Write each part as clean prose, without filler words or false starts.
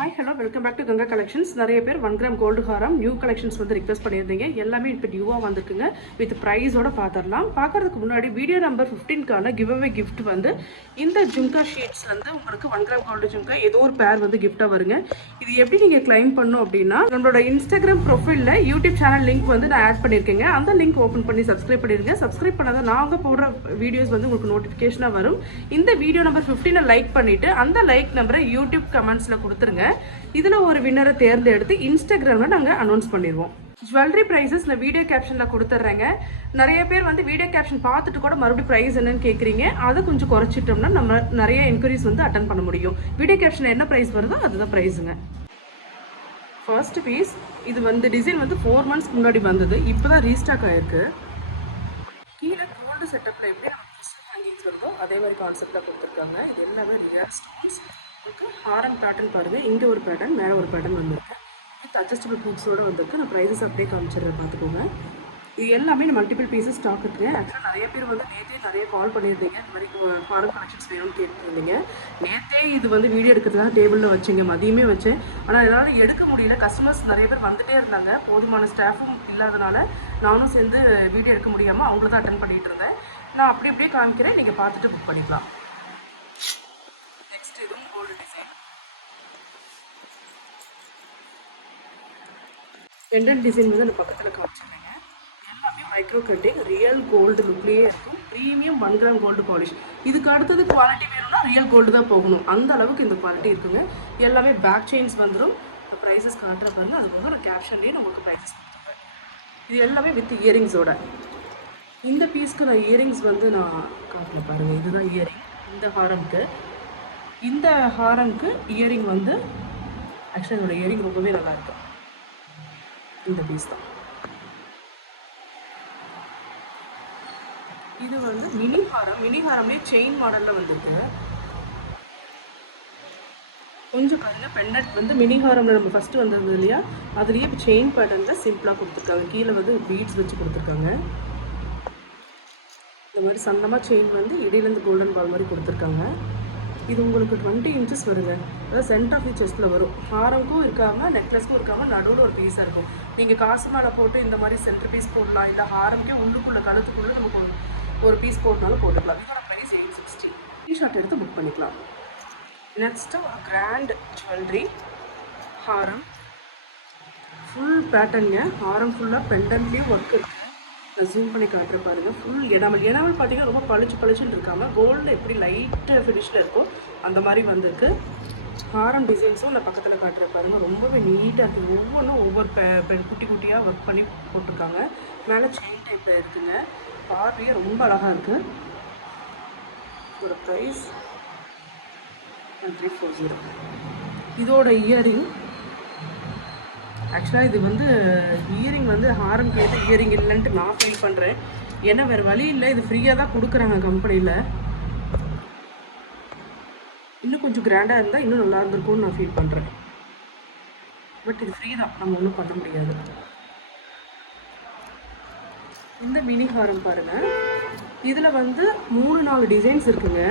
Hi hello welcome back to Ganga collections. நிறைய பேர் 1 gram gold ஹாரம் நியூ கலெக்ஷன்ஸ் வந்து ரிக்வெஸ்ட் பண்ணியிருந்தீங்க. எல்லாமே இப்போ நியூவாக வந்துருக்குங்க. வித் ப்ரைஸோட பார்த்துடலாம். பார்க்கறதுக்கு முன்னாடி வீடியோ நம்பர் 15க்கான கிவ் அவே கிஃப்ட் வந்து இந்த ஜும்கா ஷீட்ஸ் வந்து உங்களுக்கு 1 கிராம் கோல்டு ஜும்கா ஏதோ ஒரு பேர் வந்து கிஃப்டாக வருங்க. இது எப்படி நீங்கள் கிளைம் பண்ணணும் அப்படின்னா, நம்மளோட இன்ஸ்டாகிராம் ப்ரொஃபைலில் யூடியூப் சேனல் லிங்க் வந்து நான் ஆட் பண்ணியிருக்கேங்க. அந்த லிங்க் ஓப்பன் பண்ணி சப்ஸ்கிரைப் பண்ணிடுங்க. சப்ஸ்கிரைப் பண்ணாத நாங்கள் போடுற வீடியோஸ் வந்து உங்களுக்கு நோட்டிஃபிகேஷனாக வரும். இந்த வீடியோ நம்பர் 15 லைக் பண்ணிவிட்டு அந்த லைக் நம்பரை யூடியூப் கமெண்ட்ஸில் கொடுத்துருங்க. இதுல ஒரு வின்னரை தேர்ந்தெடுத்து இன்ஸ்டாகிராம்ல நாங்க அனௌன்ஸ் பண்ணிடுவோம். ஜுவல்லரி பிரைசஸ் நான் வீடியோ கேப்ஷன்ல கொடுத்துட்றேங்க. நிறைய பேர் வந்து வீடியோ கேப்ஷன் பார்த்துட்டு கூட மறுபடியும் ப்ரைஸ் என்னன்னு கேட்குறீங்க. அதை கொஞ்சம் குறைச்சிட்டோம்னா நம்ம நிறைய என்கொயரிஸ் வந்து அட்டன் பண்ண முடியும். வீடியோ கேப்ஷன் என்ன ப்ரைஸ் வருதோ அதுதான் ப்ரைஸுங்க. ஃபர்ஸ்ட் பீஸ் இது வந்து டிசைன் வந்து 4 months முன்னாடி வந்தது. இப்போதான் ரீஸ்டாக் ஆயிருக்கு. கீழே கோல்டு செட்டப்ல எப்படி நம்ம கிறிஸ்டல் ஹேங்கிங்ஸ் வருதோ அதே மாதிரி கான்செப்டாக கொடுத்துருக்காங்க. இது எல்லாமே ரியல் ஸ்டோன்ஸ். ஹாரம் பேட்டர்ன் பாருங்க. இங்கே ஒரு பேட்டர்ன், மேலே ஒரு பேட்டர்ன் வந்திருக்கு. வித் அட்ஜஸ்டபிள் ஹூக்ஸோடு வந்திருக்கு. நான் ப்ரைஸஸ் அப்படியே காமிச்சிடுறேன், பார்த்துக்கோங்க. இது எல்லாமே மல்டிபிள் பீசஸ் ஸ்டாக் இருக்குங்க. ஆக்சுவலாக நிறைய பேர் வந்து நேற்றே நிறைய கால் பண்ணியிருந்தீங்க. இந்த மாதிரி ஃபாரம் கலெக்ஷன்ஸ் வேணும்னு கேட்டுருந்தீங்க. நேற்றே இது வந்து வீடியோ எடுக்கிறதுக்காக டேபிளில் வச்சுங்க, மதியமே வச்சேன். ஆனால் என்னால் எடுக்க முடியல. கஸ்டமர்ஸ் நிறைய பேர் வந்துகிட்டே இருந்தாங்க. போதுமான ஸ்டாஃபும் இல்லாதனால நானும் சேர்ந்து வீடியோ எடுக்க முடியாமல் அவங்கள தான் அட்டன் பண்ணிகிட்டு இருந்தேன். நான் அப்படி அப்படியே காமிக்கிறேன், நீங்கள் பார்த்துட்டு புக் பண்ணிக்கலாம். நெக்ஸ்ட் இதுவும் கோல்டு டிசைன். பெண்டன்ட் டிசைன் வந்து அந்த பக்கத்தில் காமிச்சிருக்கேங்க. எல்லாமே மைக்ரோ கட்டிங், ரியல் கோல்டு லுக்லேயே இருக்கும். Premium 1 gram gold polish. இதுக்கு அடுத்தது குவாலிட்டி வேணும்னா ரியல் கோல்டு தான் போகணும். அந்த அளவுக்கு இந்த குவாலிட்டி இருக்குங்க. எல்லாமே பேக் செயின்ஸ் வந்துடும். ப்ரைஸஸ் காட்டுற பாருங்க. அதுக்கு நான் கேப்ஷன்லேயே உங்களுக்கு ப்ரைஸஸ் கொடுத்துருவேன். இது எல்லாமே வித் இயரிங்ஸோட. இந்த பீஸ்க்கு நான் இயரிங்ஸ் வந்து நான் காட்டில் பாருங்கள். இதுதான் இயரிங். இந்த ஹாரம்க்கு இயரிங் வந்து ஆக்சுவலாக இதோட இயரிங் ரொம்பவே நல்லா இருக்கும். இந்த பீஸ் தான். இது வந்து மினி ஹாரம்லேயே செயின் மாடலில் வந்துருக்கு. கொஞ்சம் பாருங்கள். பெண்டன்ட் வந்து மினி ஹாரமில் நம்ம ஃபஸ்ட்டு வந்தது இல்லையா, அதுலேயே இப்போ செயின் பேட்டர்னில் சிம்பிளாக கொடுத்துருக்காங்க. கீழே வந்து பீட்ஸ் வச்சு கொடுத்துருக்காங்க. இந்த மாதிரி சன்னமாக செயின் வந்து இடையிலேருந்து கோல்டன் பால் மாதிரி கொடுத்துருக்காங்க. இது உங்களுக்கு 20 inches வருங்க. அதாவது சென்டர் ஆஃப் தி செஸ்ட்டில் வரும். ஹாரம்க்கும் இருக்காமல் நெக்லஸ்க்கும் இருக்காமல் நடுவில் ஒரு பீஸாக இருக்கும். நீங்கள் காசு மேலே போட்டு இந்த மாதிரி சென்டர் பீஸ் போடலாம். இல்லை ஹாரம்க்கே உள்ளுக்குள்ளே கழுத்துக்குள்ளே நமக்கு ஒரு பீஸ் போட்டனாலும் போட்டுக்கலாம். இதோட ப்ரைஸ் 860. டீஷர்ட் எடுத்து புக் பண்ணிக்கலாம். நெக்ஸ்ட்டு ஒரு கிராண்ட் ஜுவல்லரி ஹாரம். ஃபுல் பேட்டர்னுங்க. ஹாரம் ஃபுல்லாக பெண்டன்ட்லேயும் ஒர்க் இருக்குது. நான் ஜூம் பண்ணி காட்டுற பாருங்கள். ஃபுல் எனாமல் பார்த்தீங்கன்னா ரொம்ப பளிச்சுன்னு இருக்காமல் கோல்டு எப்படி லைட்டு ஃபினிஷில் இருக்கோ அந்த மாதிரி வந்திருக்கு. ஹாரம் டிசைன்ஸும் நான் பக்கத்தில் காட்டுற பாருங்கள். ரொம்பவே நீட்டாக இருக்குது. ஒவ்வொன்றும் ஒவ்வொரு குட்டி குட்டியாக ஒர்க் பண்ணி போட்டிருக்காங்க. மேலே செயின் டைப்பில் இருக்குதுங்க. பார்வையே ரொம்ப அழகாக இருக்குது. இதோட ப்ரைஸ் 340. இதோட இயரிங் ஆக்சுவலாக இது வந்து இயரிங் வந்து ஹாரம் கேட்டு இயரிங் இல்லைன்ட்டு நான் ஃபீல் பண்ணுறேன். ஏன்னா வேறு வழி இல்லை. இது ஃப்ரீயாக தான் கொடுக்குறாங்க கம்பெனியில். இன்னும் கொஞ்சம் கிராண்டாக இருந்தால் இன்னும் நல்லா இருந்திருக்கும்னு நான் ஃபீல் பண்ணுறேன். பட் இது ஃப்ரீ தான், நம்ம ஒன்றும் பண்ண முடியாது. இந்த மினி ஹாரம் பாருங்கள். இதில் வந்து 3-4 டிசைன்ஸ் இருக்குங்க.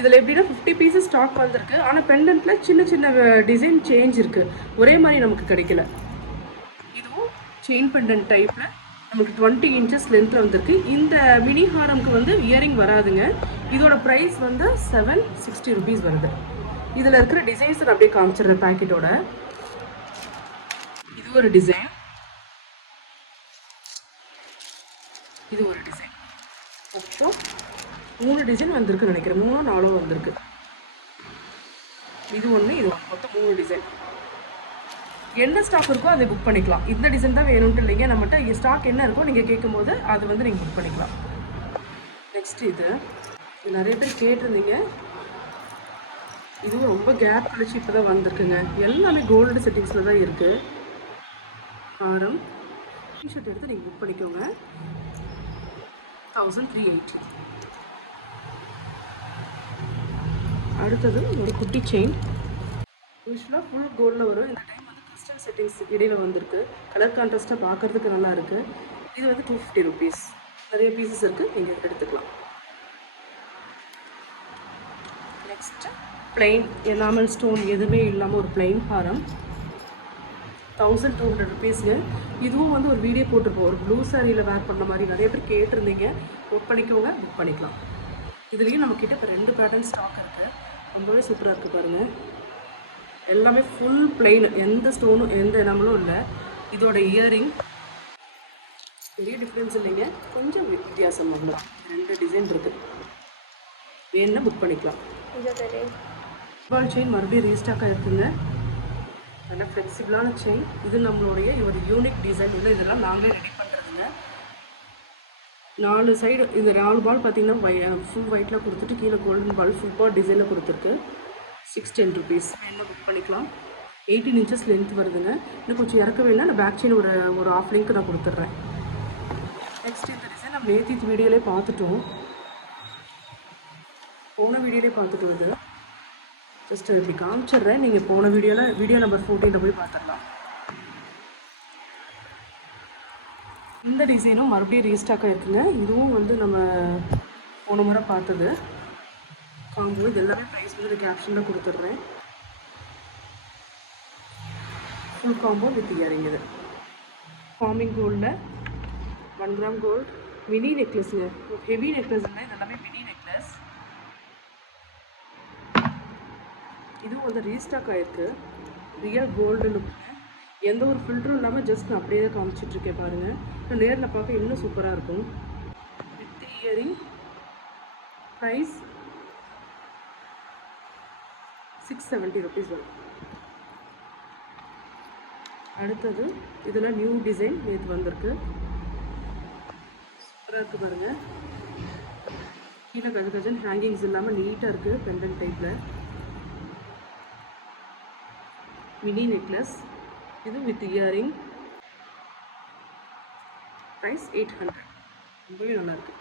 இதில் எப்படின்னா 50 pieces ஸ்டாக் வந்திருக்கு. ஆனால் பெண்டன்ட்டில் சின்ன சின்ன டிசைன் சேஞ்ச் இருக்குது. ஒரே மாதிரி நமக்கு கிடைக்கல. இதுவும் செயின் பெண்டன்ட் டைப்பில் நமக்கு 20 inches லென்த்தில் வந்திருக்கு. இந்த மினி ஹாரம்க்கு வந்து இயரிங் வராதுங்க. இதோட ப்ரைஸ் வந்து 760 rupees வருது. இதில் இருக்கிற டிசைன்ஸ் நான் அப்படியே காமிச்சிடுறேன் பேக்கெட்டோட. இது ஒரு டிசைன், இது ஒரு டிசைன். அப்போ 3 டிசைன் வந்திருக்குன்னு நினைக்கிறேன். 3-4 வந்திருக்கு. இது ஒன்று, இது ஒன்று, மொத்தம் 3 டிசைன். என்ன ஸ்டாக் இருக்கோ அதை புக் பண்ணிக்கலாம். இந்த டிசைன் தான் வேணும்ட்டு இல்லைங்க. நம்மகிட்ட ஸ்டாக் என்ன இருக்கோ நீங்கள் கேட்கும்போது அது வந்து நீங்கள் புக் பண்ணிக்கலாம். நெக்ஸ்ட் இது நிறைய பேர் கேட்டிருந்தீங்க. இதுவும் ரொம்ப கேப் கழிச்சு இப்போ தான் வந்திருக்குங்க. எல்லாமே கோல்டு செட்டிங்ஸில் தான் இருக்குது. ஹாரம் டிஷர்ட் எடுத்து நீங்கள் புக் பண்ணிக்கோங்க. 1380. அடுத்தது ஒரு குட்டி செயின். யூஸ்வலாக ஃபுல் கோல்டில் வரும். இந்த டைம் வந்து கிறிஸ்டல் செட்டிங்ஸ் இடையில் வந்திருக்கு. கலர் கான்ட்ராஸ்ட்டாக பார்க்குறதுக்கு நல்லா இருக்குது. இது வந்து 250 rupees. நிறைய பீசஸ் இருக்குது, நீங்கள் எடுத்துக்கலாம். நெக்ஸ்ட்டு பிளெயின் எனாமல் ஸ்டோன் எதுவுமே இல்லாமல் ஒரு பிளெயின் ஹாரம் 1200 ருபீஸுங்க. இதுவும் வந்து ஒரு வீடியோ போட்டிருப்போம், ஒரு ப்ளூ சாரியில் வேர் பண்ண மாதிரி நிறைய பேர் கேட்டிருந்தீங்க. புக் பண்ணிக்கோங்க, புக் பண்ணிக்கலாம். இதுலேயும் நம்மக்கிட்ட இப்போ 2 பேட்டர்ன் ஸ்டாக் இருக்குது. ரொம்பவே சூப்பராக இருக்குது பாருங்கள். எல்லாமே ஃபுல் பிளெயின், எந்த ஸ்டோனும் எந்த எனாமலும் இல்லை. இதோட இயரிங் பெரிய டிஃப்ரென்ஸ் இல்லைங்க, கொஞ்சம் வித்தியாசம் அவ்வளோ. 2 டிசைன் இருக்குது, வேணுன்னா புக் பண்ணிக்கலாம். பால் செயின் மறுபடியும் ரீஸ்டாக்காக இருக்குங்க. நல்ல ஃப்ளெக்சிபிளான செயின். இது நம்மளுடைய ஒரு யூனிக் டிசைன் உள்ள, இதெல்லாம் நாங்களே ரெடி பண்ணுறதுங்க. 4 சைடு இந்த 4 பால் பார்த்திங்கன்னா ஃபுல் ஒயிட்டில் கொடுத்துட்டு கீழே கோல்டன் பால் ஃபுல் பால் டிசைனில் கொடுத்துருக்கு. 610 ருபீஸ். என்ன புக் பண்ணிக்கலாம். 18 inches லென்த் வருதுங்க. இன்னும் கொஞ்சம் இறக்க வேணா நான் பேக் செயின் ஒரு ஆஃப் லிங்க் நான் கொடுத்துட்றேன். நெக்ஸ்ட் இந்த டிசைன் நம்ம நேற்று வீடியோலே பார்த்துட்டோம், போன வீடியோலே பார்த்துட்டு வருது. ஜஸ்ட் இப்படி காமிச்சிட்றேன், நீங்கள் போன வீடியோ நம்பர் 14 போய் பார்த்துடலாம். இந்த டிசைனும் மறுபடியும் ரீஸ்டாக்காக இருக்குங்க. இதுவும் வந்து நம்ம போன முறை பார்த்தது காம்போ. இது எல்லாமே ப்ரைஸ் வந்து கேப்ஷனில் கொடுத்துட்றேன். Full combo with earring. இது ஃபார்மிங் கோல்டில் 1 கிராம் கோல்டு மினி நெக்லஸுங்க. ஹெவி நெக்லஸ் இல்லை, இது எல்லாமே மினி நெக்லஸ். இதுவும் வந்து ரீஸ்டாக் ஆகிருக்கு. ரியல் கோல்டு லுக்குங்க. எந்த ஒரு ஃபில்டரும் இல்லாமல் ஜஸ்ட் நான் அப்படியே தான் காமிச்சிட்ருக்கேன் பாருங்கள். இன்னும் நேரில் பார்க்க இன்னும் சூப்பராக இருக்கும். With earring. ப்ரைஸ் 670 ருபீஸ் வரும். அடுத்தது இதில் நியூ டிசைன் நேற்று வந்திருக்கு, சூப்பராக இருக்குது பாருங்கள். கீழே கஜன் ஹேங்கிங்ஸ் இல்லாமல் நீட்டாக இருக்குது. பெண்டன்ட் டைப்பில் மினி நெக்லஸ். இது வித் இயரிங். ப்ரைஸ் 800. ரொம்பவே நல்லாயிருக்கு.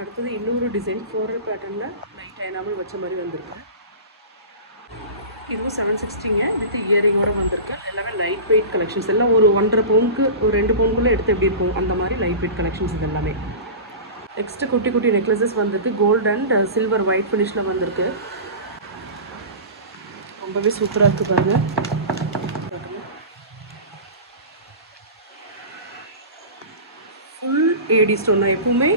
அடுத்தது இன்னொரு டிசைன் ஃப்ளோரல் பேட்டர்னில் லைட் எனாமல் வச்ச மாதிரி வந்திருக்கு. இதுவும் 760ங்க. வித் இயரிங்கோடு வந்திருக்கு. எல்லாமே லைட் வெயிட் கலெக்ஷன்ஸ். எல்லாம் ஒரு 1.5 பவுனுக்கு ஒரு 2 பவுனுக்குள்ளே எடுத்து எப்படி இருக்கும் அந்த மாதிரி லைட் வெயிட் கலெக்ஷன்ஸ் இது எல்லாமே. நெக்ஸ்ட்டு குட்டி குட்டி நெக்லஸஸ் வந்திருக்கு. கோல்டு அண்ட் சில்வர் ஒயிட் ஃபினிஷில் வந்திருக்கு. ரொம்பவே சூப்பராக இருக்குது பாருங்கள். Full AD stone. நான் எப்பவுமே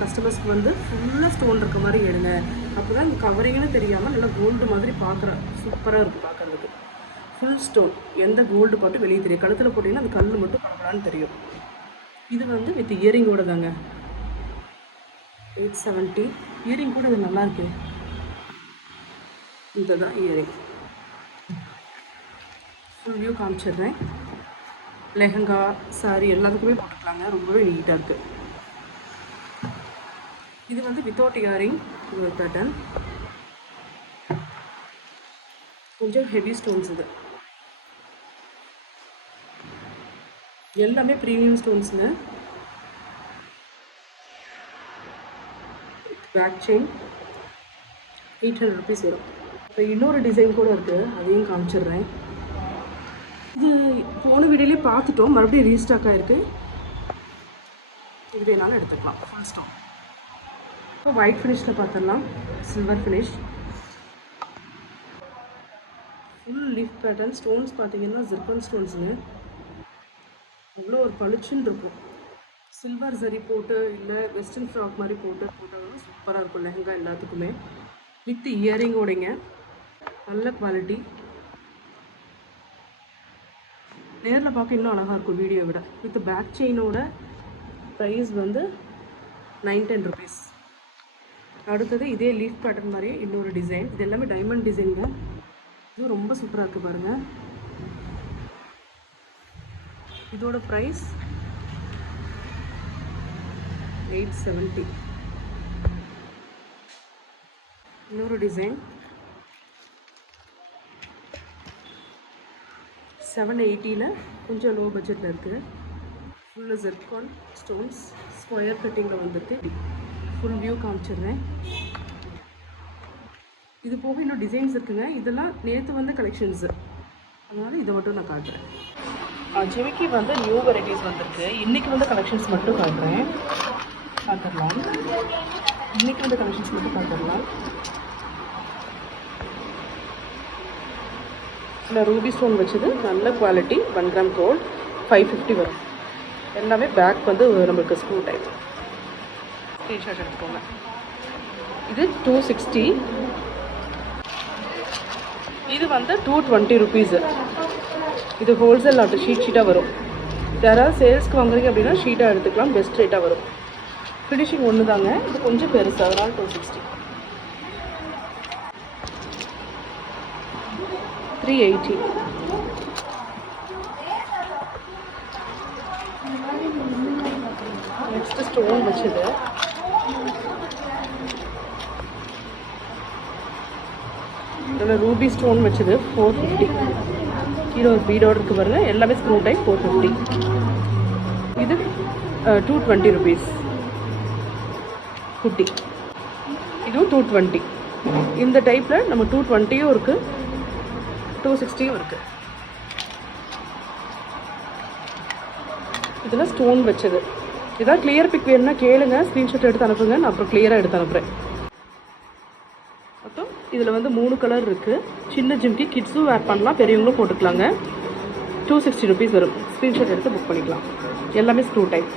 கஸ்டமர்ஸ்க்கு வந்து ஃபுல்லாக ஸ்டோன் இருக்க மாதிரி எடுங்க, அப்போ தான் இந்த கவரிங்னு தெரியாமல் நல்லா கோல்டு மாதிரி பார்க்குறேன். சூப்பராக இருக்குது பார்க்குறதுக்கு. ஃபுல் ஸ்டோன், எந்த கோல்டு போட்டு வெளியே தெரியும். கழுத்தில் போட்டிங்கன்னா அந்த கல் மட்டும் படப்படான்னு தெரியும். இது வந்து வித் இயரிங்கோட தாங்க. 870. இயரிங் கூட இது நல்லாயிருக்கு. இதுதான் இயரிங். ஃபுல் வியூ காமிச்சிடுறேன். லெஹங்கா சாரி எல்லாத்துக்குமே போட்டுக்கலாங்க. ரொம்பவே நீட்டாக இருக்குது. இது வந்து வித்தவுட் இயரிங் ஒரு பேட்டர்ன். கொஞ்சம் ஹெவி ஸ்டோன்ஸ். இது எல்லாமே ப்ரீமியம் ஸ்டோன்ஸுங்க. பேக் செயின் 800 ருபீஸ் வரும். இப்போ இன்னொரு டிசைன் கூட இருக்குது, அதையும் காமிச்சிடுறேன். இது போன வீடியோலேயே பார்த்துட்டோம், மறுபடியும் ரீஸ்டாக் ஆகிருக்கு. இது வேணாலும் எடுத்துக்கலாம். Full stone. இப்போ ஒயிட் ஃபினிஷில் பார்த்துடலாம். Silver finish. Full leaf pattern. Stones பார்த்தீங்கன்னா ஜிர்கன் ஸ்டோன்ஸுங்க. அவ்வளோ ஒரு பளிச்சுன்னு இருக்கும். சில்வர் சரி போட்டு இல்லை வெஸ்டர்ன் ஃப்ராக் மாதிரி போட்டாலும் சூப்பராக இருக்கும் லெஹங்கா எல்லாத்துக்குமே. வித் இயரிங்கோடைங்க. நல்ல குவாலிட்டி. நேரில் பார்க்க இன்னும் அழகாக இருக்கும் வீடியோ விட. வித் பேக் செயினோட ப்ரைஸ் வந்து 910 ருபீஸ். அடுத்தது இதே லீஃப் பேட்டர்ன் மாதிரியே இன்னொரு டிசைன். இது எல்லாமே டைமண்ட் டிசைனுங்க. இதுவும் ரொம்ப சூப்பராக இருக்குது பாருங்கள். இதோட ப்ரைஸ் 870. இன்னொரு டிசைன் 780ல் கொஞ்சம் லோ பட்ஜெட்டில் இருக்குது. ஃபுல்லு ஜெர்கான் ஸ்டோன்ஸ் ஸ்கொயர் கட்டிங்கில் வந்துருக்கு. ஃபுல் வியூ காமிச்சிடுறேன். இது போக இன்னும் டிசைன்ஸ் இருக்குங்க. இதெல்லாம் நேற்று வந்து கலெக்ஷன்ஸு, அதனால் இதை மட்டும் நான் காட்டுறேன். ஜிமிக்கி வந்து நியூ வெரைட்டிஸ் வந்திருக்கு. இன்றைக்கி வந்து கலெக்ஷன்ஸ் மட்டும் காட்டுறேன். பார்த்துடலாம். இன்றைக்கி வந்து கலெக்ஷன்ஸ் மட்டும் பார்த்துடலாம். இல்லை ரூபி ஸ்டோன் வச்சது நல்ல குவாலிட்டி 1 கிராம் கோல்டு 550 வரும். எல்லாமே பேக் வந்து நம்மளுக்கு ஸ்க்ரூ டைப். ஸ்க்ரீன்ஷாட் எடுத்துக்கோங்க. இது 260. இது வந்து 220 ருபீஸு. இது ஹோல்சேல் ஆட்டு ஷீட்டாக வரும். யாராவது சேல்ஸ்க்கு வாங்குறீங்க அப்படின்னா ஷீட்டாக எடுத்துக்கலாம், பெஸ்ட் ரேட்டாக வரும். ஃபினிஷிங் ஒன்று தாங்க, இது கொஞ்சம் பெருசு, அதனால் 260. 380. நெக்ஸ்ட் ஸ்டோன் வச்சது இதில் ரூபி ஸ்டோன் வச்சது 450. கீழே ஒரு பீடோடு இருக்குது பாருங்கள், எல்லாமே ஸ்க்ரூ டைப் 450. இது 220 ருபீஸ் குட்டி. இதுவும் 220. இந்த டைப்பில் நம்ம 220யும் இருக்குது, 260யும் இருக்குது. இதெல்லாம் ஸ்டோன் வச்சது. இதான் கிளியர் பிக் வேணும்னா கேளுங்க, ஸ்க்ரீன்ஷாட் எடுத்து அனுப்புங்க, நான் அப்புறம் கிளியராக எடுத்து அனுப்புகிறேன். அப்புறம் இதில் வந்து 3 கலர் இருக்குது. சின்ன ஜிம்கி கிட்ஸும் வேர் பண்ணலாம், பெரியவங்களும் போட்டுக்கலாங்க. 260 ருபீஸ் வரும். ஸ்க்ரீன்ஷாட் எடுத்து புக் பண்ணிக்கலாம். எல்லாமே ஸ்க்ரூ டைப்.